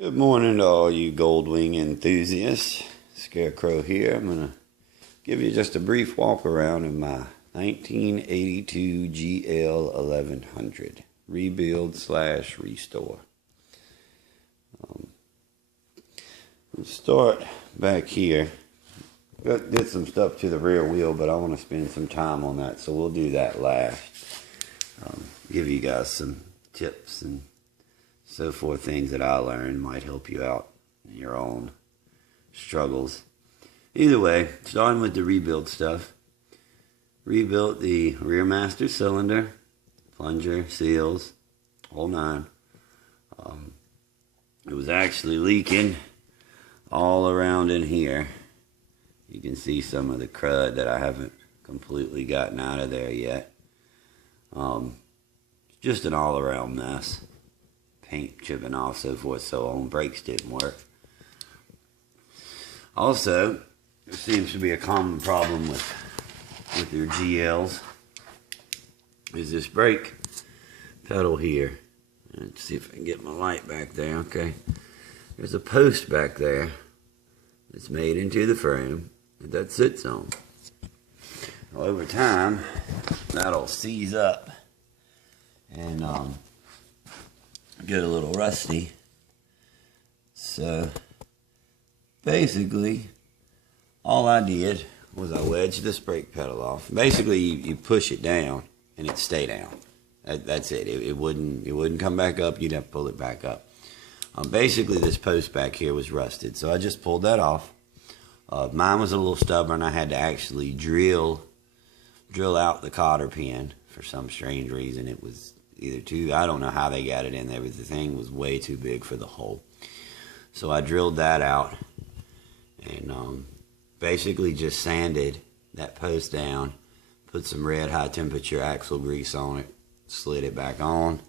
Good morning to all you Goldwing enthusiasts. Scarecrow here. I'm going to give you just a brief walk around of my 1982 Gl1100 rebuild slash restore. Let's start back here. Did some stuff to the rear wheel, but I want to spend some time on that, so we'll do that last. Give you guys some tips and so forth, things that I learned might help you out in your own struggles. Either way, starting with the rebuild stuff. Rebuilt the rear master cylinder, plunger, seals, whole nine. It was actually leaking all around in here. You can see some of the crud that I haven't completely gotten out of there yet. Just an all-around mess. Paint chipping off, so forth, so on. Brakes didn't work. Also, there seems to be a common problem with your GLs is this brake pedal here. Let's see if I can get my light back there. Okay, there's a post back there that's made into the frame that sits on. Well, over time, that'll seize up and get a little rusty. So basically all I did was I wedged this brake pedal off. Basically you push it down and it stay down. That's it. It wouldn't come back up. You'd have to pull it back up. Basically this post back here was rusted, so I just pulled that off. Mine was a little stubborn. I had to actually drill out the cotter pin. For some strange reason it was either too, I don't know how they got it in there, but the thing was way too big for the hole. So I drilled that out and basically just sanded that post down, put some red high temperature axle grease on it, slid it back on.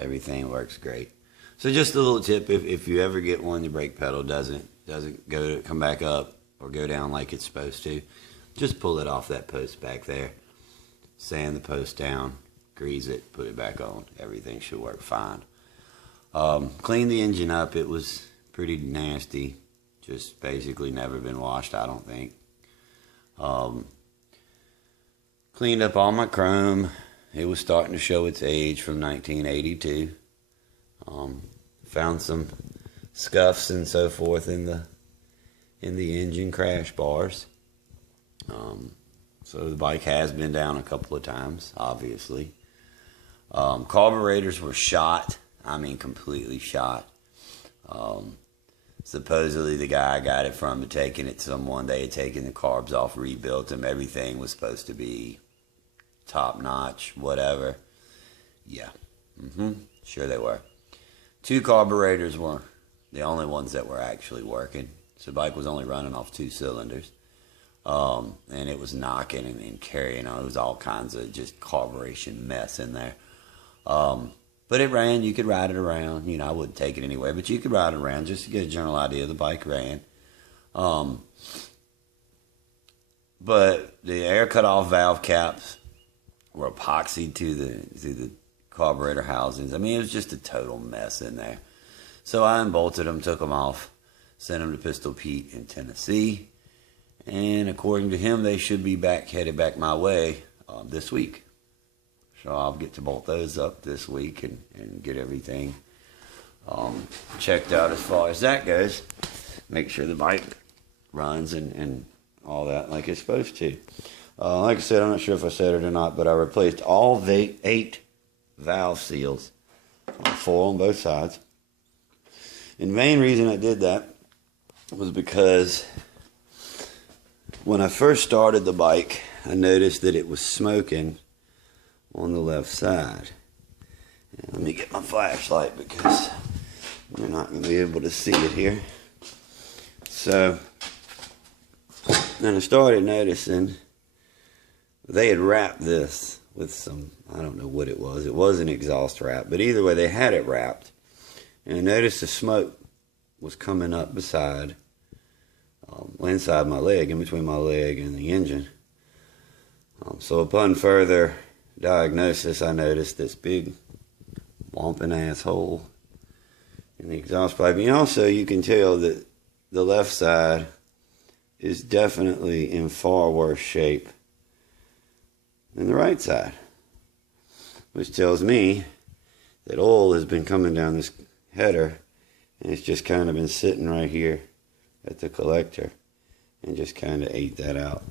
Everything works great. So just a little tip, if you ever get one, the brake pedal doesn't come back up or go down like it's supposed to, just pull it off that post back there. Sand the post down, grease it, put it back on. Everything should work fine. Clean the engine up. It was pretty nasty. Just basically never been washed, I don't think. Cleaned up all my chrome. It was starting to show its age from 1982. Found some scuffs and so forth in the engine crash bars. So the bike has been down a couple of times, obviously. Carburetors were shot. I mean, completely shot. Supposedly the guy I got it from had taken it someone. They had taken the carbs off, rebuilt them. Everything was supposed to be top notch, whatever. Yeah. Sure they were. 2 carburetors were the only ones that were actually working. So the bike was only running off 2 cylinders. And it was knocking and carrying on. It was all kinds of just carburation mess in there. But it ran. You could ride it around. You know, I wouldn't take it anywhere, but you could ride it around just to get a general idea. The bike ran. But the air cutoff valve caps were epoxied to the carburetor housings. I mean, it was just a total mess in there. So I unbolted them, took them off, sent them to Pistol Pete in Tennessee. And according to him, they should be headed back my way this week. So I'll get to bolt those up this week and get everything checked out as far as that goes. Make sure the bike runs and all that like it's supposed to. Like I said, I'm not sure if I said it or not, but I replaced all the 8 valve seals, 4 on both sides. And the main reason I did that was because when I first started the bike, I noticed that it was smoking on the left side. And let me get my flashlight because you're not going to be able to see it here. So then I started noticing they had wrapped this with some, I don't know what it was. It was an exhaust wrap, but either way they had it wrapped. And I noticed the smoke was coming up beside inside my leg, in between my leg and the engine. So upon further diagnosis, I noticed this big swamping asshole in the exhaust pipe. And also, you can tell that the left side is definitely in far worse shape than the right side, which tells me that oil has been coming down this header, and it's just kind of been sitting right here at the collector and just kind of ate that out.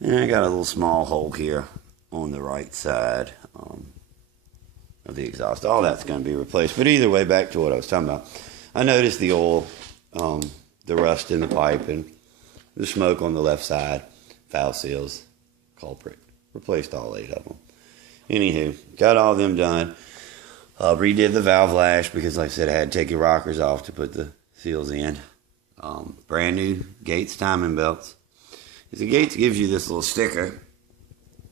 And I got a little small hole here on the right side of the exhaust. All that's going to be replaced. But either way, back to what I was talking about. I noticed the oil, the rust in the pipe, and the smoke on the left side. Valve seals, culprit. Replaced all 8 of them. Anywho, got all of them done. Redid the valve lash because, like I said, I had to take the rockers off to put the seals in. Brand new Gates timing belts. The Gates gives you this little sticker.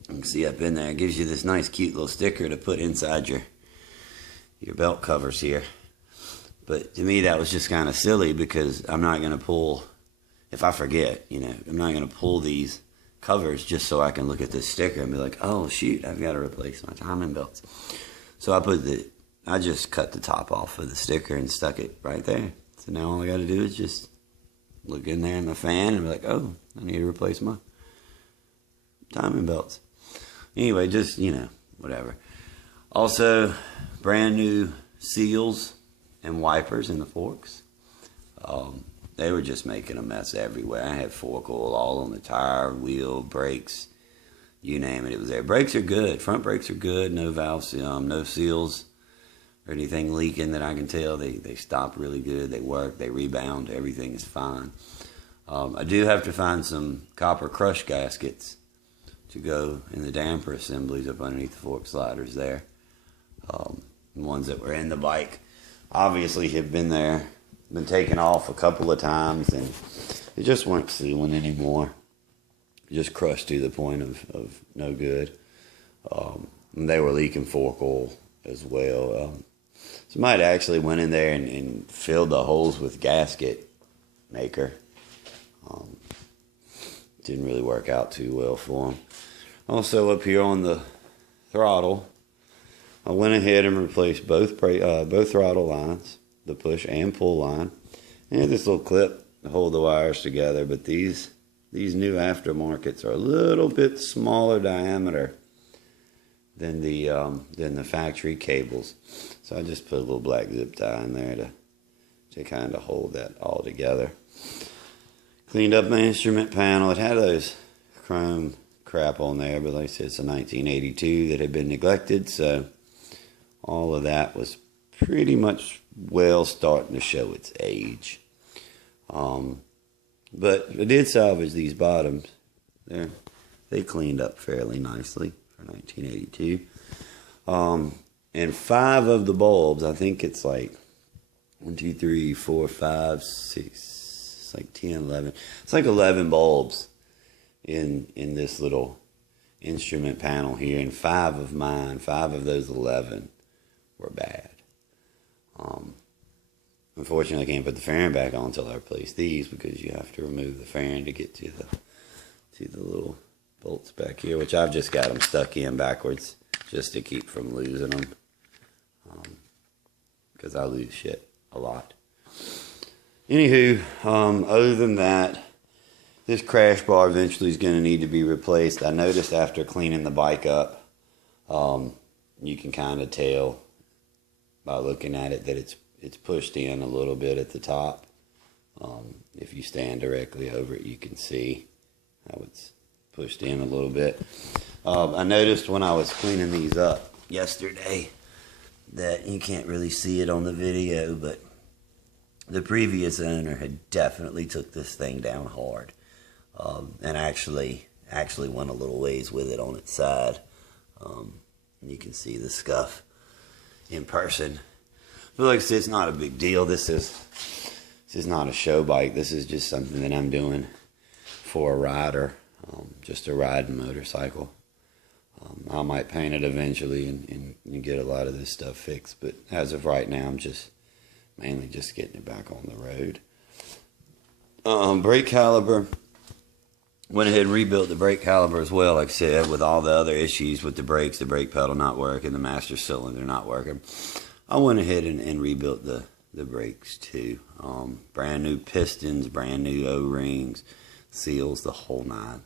You can see up in there. It gives you this nice, cute little sticker to put inside your belt covers here. But to me, that was just kind of silly because I'm not going to pull, if I forget, I'm not going to pull these covers just so I can look at this sticker and be like, oh, shoot, I've got to replace my timing belts. So I just cut the top off of the sticker and stuck it right there. So now all I got to do is just look in there in the fan and be like, oh, I need to replace my timing belts. Anyway, just, whatever. Also, brand new seals and wipers in the forks. They were just making a mess everywhere. I had fork oil all on the tire, wheel, brakes, you name it. It was there. Brakes are good. Front brakes are good. No valves, no seals or anything leaking that I can tell. They stop really good. They work. They rebound. Everything is fine. I do have to find some copper crush gaskets to go in the damper assemblies up underneath the fork sliders there. The ones that were in the bike obviously have been there, been taken off a couple of times, and they just weren't sealing anymore. Just crushed to the point of no good. And they were leaking fork oil as well. Somebody actually went in there and filled the holes with gasket maker. Didn't really work out too well for them. Also up here on the throttle, I went ahead and replaced both throttle lines, the push and pull line. And this little clip to hold the wires together, but these new aftermarkets are a little bit smaller diameter than the factory cables. So I just put a little black zip tie in there to kind of hold that all together. Cleaned up my instrument panel. It had those chrome crap on there, but like I said, it's a 1982 that had been neglected, so all of that was pretty much starting to show its age. But I did salvage these bottoms. They cleaned up fairly nicely for 1982. And 5 of the bulbs, I think it's like 1, 2, 3, 4, 5, 6, it's like 10, 11. It's like 11 bulbs in this little instrument panel here, and 5 of those 11 were bad. Unfortunately, I can't put the fairing back on until I replace these because you have to remove the fairing to get to the little bolts back here, which I've just got them stuck in backwards just to keep from losing them, because I lose shit a lot. Anywho, other than that, this crash bar eventually is going to need to be replaced. I noticed after cleaning the bike up, you can kind of tell by looking at it that it's pushed in a little bit at the top. If you stand directly over it, you can see how it's pushed in a little bit. I noticed when I was cleaning these up yesterday that you can't really see it on the video, but the previous owner had definitely took this thing down hard, and actually went a little ways with it on its side. You can see the scuff in person. But like I said, it's not a big deal. This is not a show bike. This is just something that I'm doing for a rider, just a riding motorcycle. I might paint it eventually and get a lot of this stuff fixed, but as of right now, I'm mainly just getting it back on the road. Brake caliper. Went ahead and rebuilt the brake caliper as well, like I said, with all the other issues with the brakes, the brake pedal not working, the master cylinder not working. I went ahead and rebuilt the brakes too. Brand new pistons, brand new O-rings, seals, the whole nine.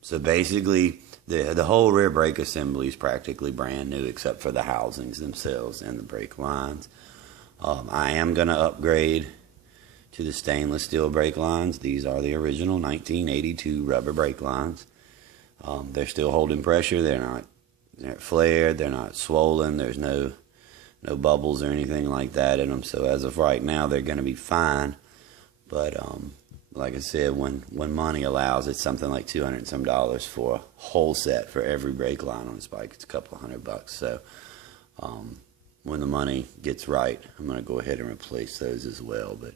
So basically, the whole rear brake assembly is practically brand new except for the housings themselves and the brake lines. I am going to upgrade to the stainless steel brake lines. These are the original 1982 rubber brake lines. They're still holding pressure. They're not flared. They're not swollen. There's no bubbles or anything like that in them. So as of right now, they're going to be fine. But like I said, when money allows, it's something like $200 and some for a whole set for every brake line on this bike. It's a couple $100. So when the money gets right, I'm going to go ahead and replace those as well. But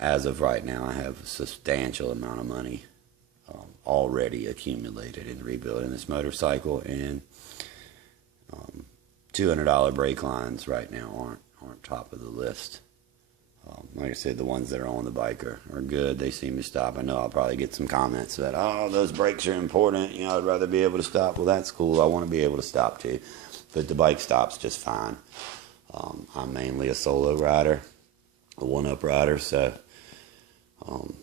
as of right now, I have a substantial amount of money already accumulated in rebuilding this motorcycle, and $200 brake lines right now aren't top of the list. Like I said, the ones that are on the bike are good. They seem to stop. I know I'll probably get some comments that, oh, those brakes are important. You know, I'd rather be able to stop. Well, that's cool. I want to be able to stop too. But the bike stops just fine. I'm mainly a solo rider, a one-up rider, so I'm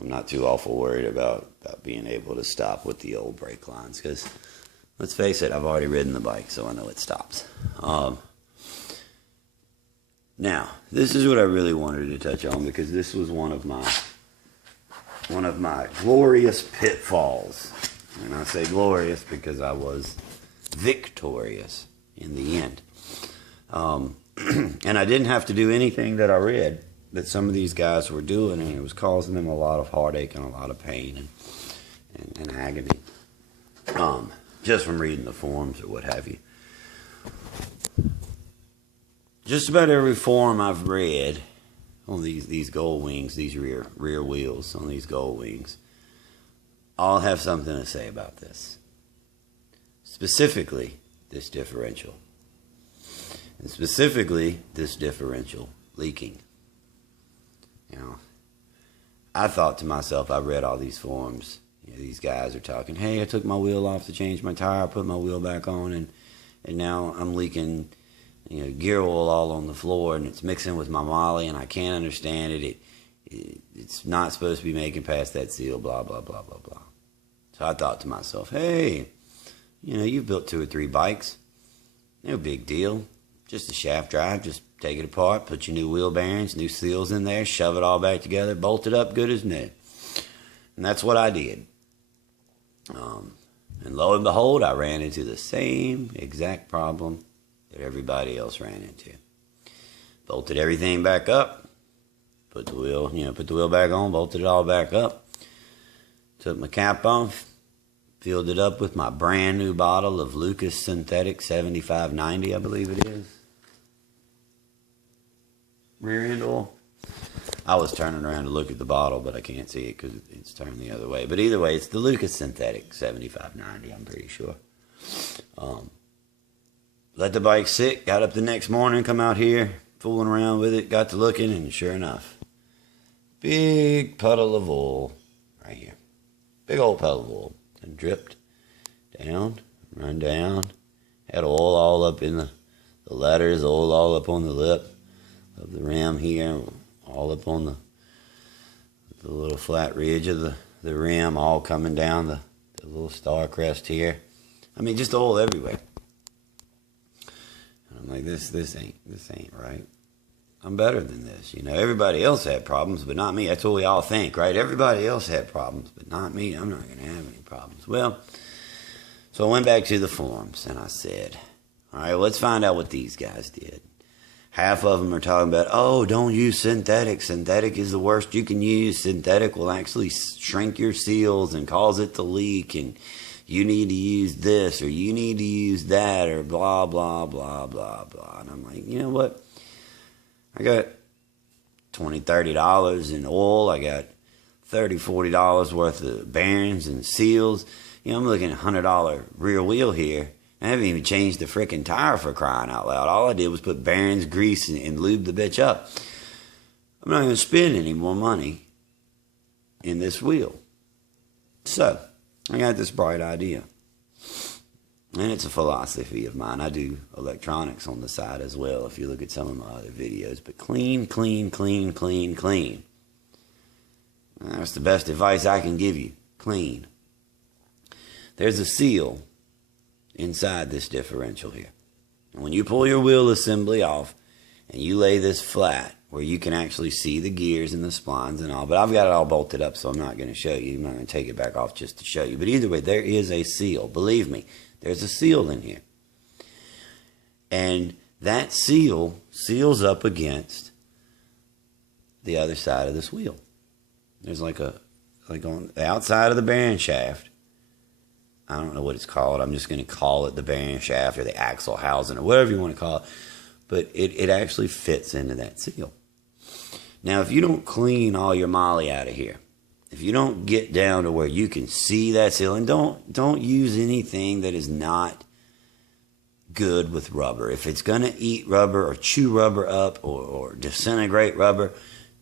not too awful worried about being able to stop with the old brake lines. Because, let's face it, I've already ridden the bike, so I know it stops. Now, this is what I really wanted to touch on, because this was one of my glorious pitfalls. And I say glorious because I was victorious in the end. And I didn't have to do anything that I read that some of these guys were doing, and it was causing them a lot of heartache and a lot of pain and agony. Just from reading the forums or what have you. Just about every forum I've read on these gold wings, these rear wheels on these gold wings, all have something to say about this. Specifically, this differential. And specifically, this differential leaking. You know, I thought to myself, I read all these forums. You know, these guys are talking, hey, I took my wheel off to change my tire, I put my wheel back on, and now I'm leaking, you know, gear oil all on the floor, and it's mixing with my molly, and I can't understand it. It's not supposed to be making past that seal, blah, blah, blah, blah, blah. So I thought to myself, hey, you know, you've built 2 or 3 bikes. No big deal. Just a shaft drive. Just take it apart, put your new wheel bearings, new seals in there, shove it all back together, bolt it up good as new. And that's what I did. And lo and behold, I ran into the same exact problem that everybody else ran into. Bolted everything back up, put the wheel back on, bolted it all back up, took my cap off, filled it up with my brand new bottle of Lucas Synthetic 7590, I believe it is. Rear end oil. I was turning around to look at the bottle, but I can't see it because it's turned the other way. But either way, it's the Lucas Synthetic 7590, I'm pretty sure. Let the bike sit, got up the next morning, come out here, fooling around with it, got to looking, and sure enough, big puddle of oil right here. Big old puddle of oil. And dripped down, run down, had oil all up in the letters, oil all up on the lip of the rim here, all up on the little flat ridge of the rim, all coming down the little star crest here. I mean, just oil everywhere. And I'm like, this ain't right. I'm better than this. You know, everybody else had problems, but not me. That's what we all think, right? Everybody else had problems, but not me. I'm not going to have any problems. Well, so I went back to the forums, and I said, all right, let's find out what these guys did. Half of them are talking about, oh, don't use synthetic. Synthetic is the worst you can use. Synthetic will actually shrink your seals and cause it to leak, and you need to use this, or you need to use that, or blah, blah, blah, blah, blah. And I'm like, you know what? I got $20, $30 in oil. I got $30, $40 worth of bearings and seals. You know, I'm looking at $100 rear wheel here. I haven't even changed the frickin' tire, for crying out loud. All I did was put bearings, grease, and lube the bitch up. I'm not going to spend any more money in this wheel. So, I got this bright idea. And it's a philosophy of mine. I do electronics on the side as well, if you look at some of my other videos. But clean, clean, clean, clean, clean. That's the best advice I can give you. Clean. There's a seal inside this differential here. And when you pull your wheel assembly off and you lay this flat where you can actually see the gears and the splines and all, but I've got it all bolted up, so I'm not going to show you. I'm not going to take it back off just to show you. But either way, there is a seal. Believe me, there's a seal in here. And that seal seals up against the other side of this wheel. There's like on the outside of the bearing shaft, I don't know what it's called. I'm just going to call it the bearing shaft or the axle housing or whatever you want to call it. But it actually fits into that seal. Now, if you don't clean all your moly out of here, if you don't get down to where you can see that seal, and don't use anything that is not good with rubber. If it's going to eat rubber or chew rubber up or disintegrate rubber,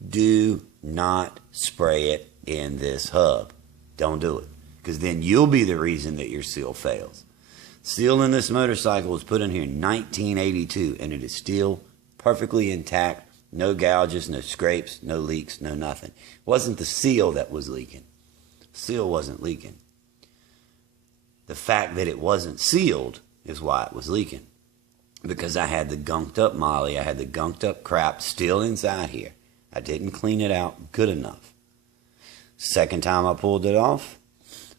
do not spray it in this hub. Don't do it, because then you'll be the reason that your seal fails. Seal in this motorcycle was put in here in 1982, and it is still perfectly intact. No gouges, no scrapes, no leaks, no nothing. It wasn't the seal that was leaking. The seal wasn't leaking. The fact that it wasn't sealed is why it was leaking. Because I had the gunked up moly, I had the gunked up crap still inside here. I didn't clean it out good enough. Second time I pulled it off,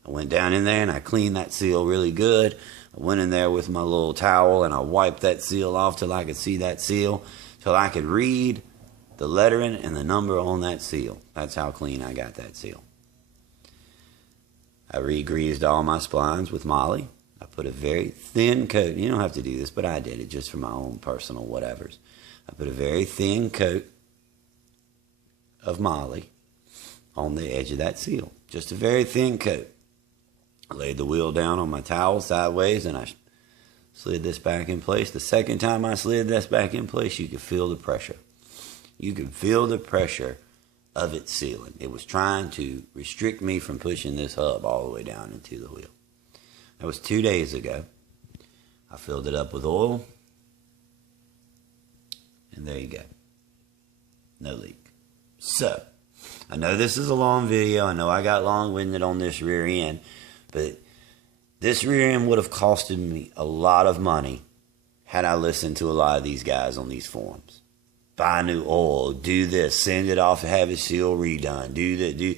I went down in there and I cleaned that seal really good. I went in there with my little towel and I wiped that seal off till I could see that seal, till I could read the lettering and the number on that seal. That's how clean I got that seal. I re-greased all my splines with moly. I put a very thin coat. You don't have to do this, but I did it just for my own personal whatevers. I put a very thin coat of moly on the edge of that seal. Just a very thin coat. I laid the wheel down on my towel sideways and I slid this back in place. The second time I slid this back in place, you could feel the pressure. You could feel the pressure of it sealing. It was trying to restrict me from pushing this hub all the way down into the wheel. That was 2 days ago. I filled it up with oil. And there you go. No leak. So, I know this is a long video. I know I got long-winded on this rear end. But this rear end would have costed me a lot of money had I listened to a lot of these guys on these forums. Buy new oil, do this, send it off, have his seal redone, do that,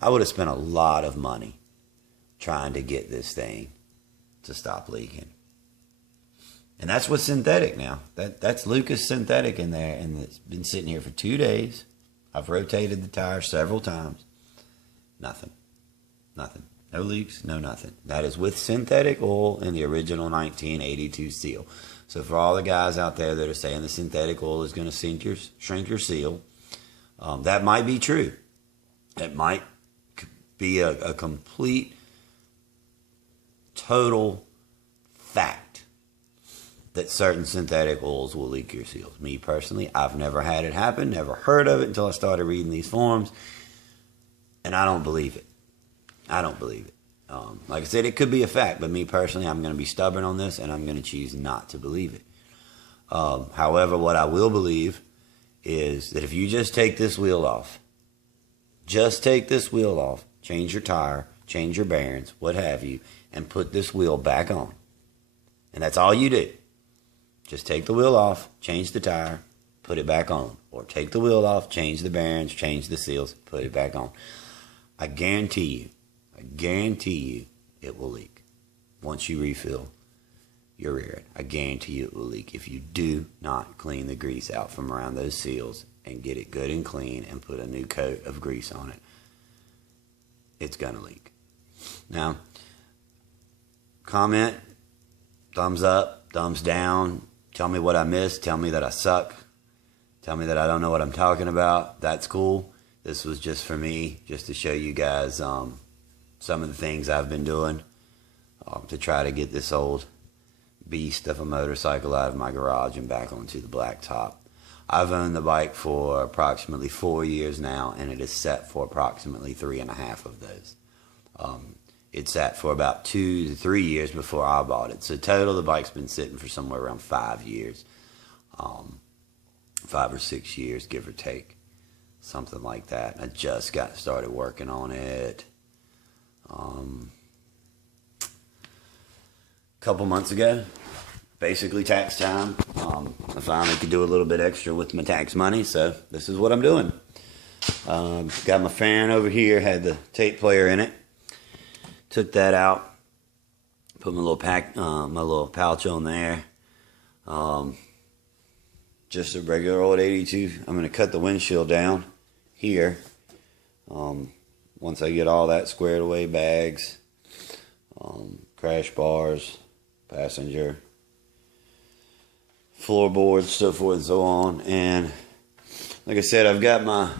I would have spent a lot of money trying to get this thing to stop leaking. And that's what's synthetic now. That's Lucas synthetic in there, and it's been sitting here for 2 days. I've rotated the tire several times. Nothing. Nothing. No leaks, no nothing. That is with synthetic oil in the original 1982 seal. So for all the guys out there that are saying the synthetic oil is going to shrink your seal, that might be true. It might be a complete, total fact that certain synthetic oils will leak your seals. Me personally, I've never had it happen, never heard of it until I started reading these forums, and I don't believe it. I don't believe it. Like I said, it could be a fact, but me personally, I'm going to be stubborn on this, and I'm going to choose not to believe it. However, what I will believe is that if you just take this wheel off, change your tire, change your bearings, what have you, and put this wheel back on. And that's all you do. Just take the wheel off, change the tire, put it back on. Or take the wheel off, change the bearings, change the seals, put it back on. I guarantee you it will leak once you refill your rear end. I guarantee you it will leak if you do not clean the grease out from around those seals and get it good and clean and put a new coat of grease on it. It's going to leak. Now, comment, thumbs up, thumbs down, tell me what I missed, tell me that I suck, tell me that I don't know what I'm talking about. That's cool. This was just for me, just to show you guys some of the things I've been doing to try to get this old beast of a motorcycle out of my garage and back onto the blacktop. I've owned the bike for approximately 4 years now, and it is set for approximately 3.5 of those. it sat for about 2 to 3 years before I bought it. So total, the bike's been sitting for somewhere around 5 years. 5 or 6 years, give or take. Something like that. I just got started working on it a couple months ago. Basically tax time. I finally could do a little bit extra with my tax money, so this is what I'm doing. Got my fan over here, had the tape player in it. Took that out, put my little pouch on there. Just a regular old 82. I'm going to cut the windshield down here. Once I get all that squared away, bags, crash bars, passenger, floorboards, so forth and so on. And like I said, I've got my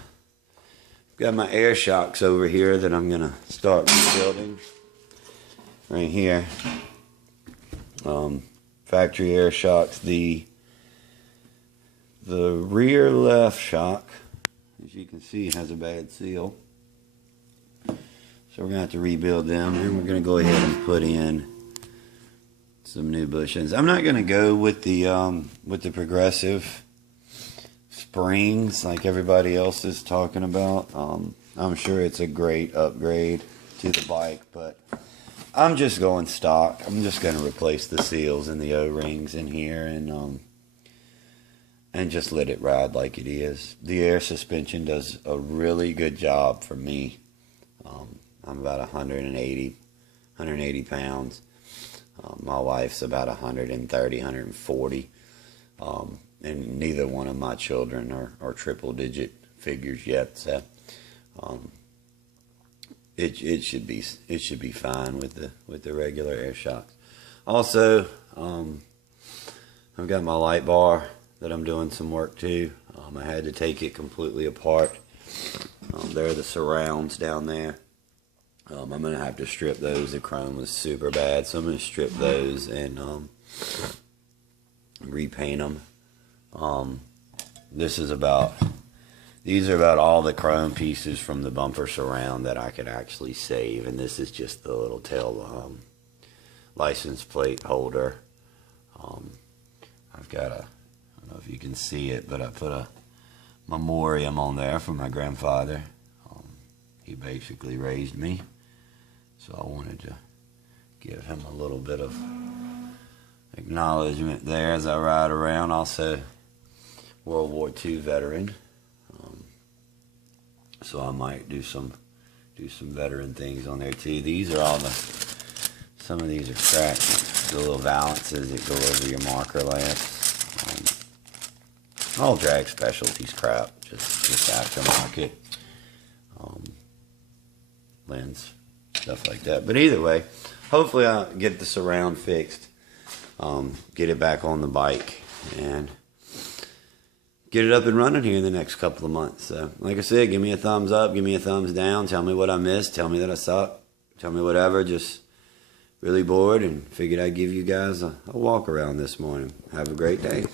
air shocks over here that I'm going to start rebuilding. Right here. Factory air shocks. The rear left shock, as you can see, has a bad seal. So we're going to have to rebuild them. And we're going to go ahead and put in some new bushings. I'm not going to go with the progressive springs like everybody else is talking about. I'm sure it's a great upgrade to the bike, but I'm just going stock. I'm just going to replace the seals and the O-rings in here and just let it ride like it is. The air suspension does a really good job for me. I'm about 180 pounds. My wife's about 130, 140. And neither one of my children are triple digit figures yet, so it should be fine with the regular air shocks. Also, I've got my light bar that I'm doing some work to. I had to take it completely apart. There are the surrounds down there. I'm going to have to strip those. The chrome was super bad, so I'm going to strip those and repaint them. These are about all the chrome pieces from the bumper surround that I could actually save, and this is just the little tail license plate holder. I've got I don't know if you can see it, but I put a memoriam on there from my grandfather. He basically raised me, so I wanted to give him a little bit of acknowledgement there as I ride around. Also, World War II veteran, so I might do some veteran things on there too. These are all some of these are scratched. The little valances that go over your marker lamps. All drag specialties crap, just aftermarket. Lens, stuff like that. But either way, hopefully I'll get the surround fixed, get it back on the bike, and get it up and running here in the next couple of months. So, like I said, give me a thumbs up, give me a thumbs down, tell me what I missed, tell me that I suck, tell me whatever. Just really bored and figured I'd give you guys a walk around this morning. Have a great day.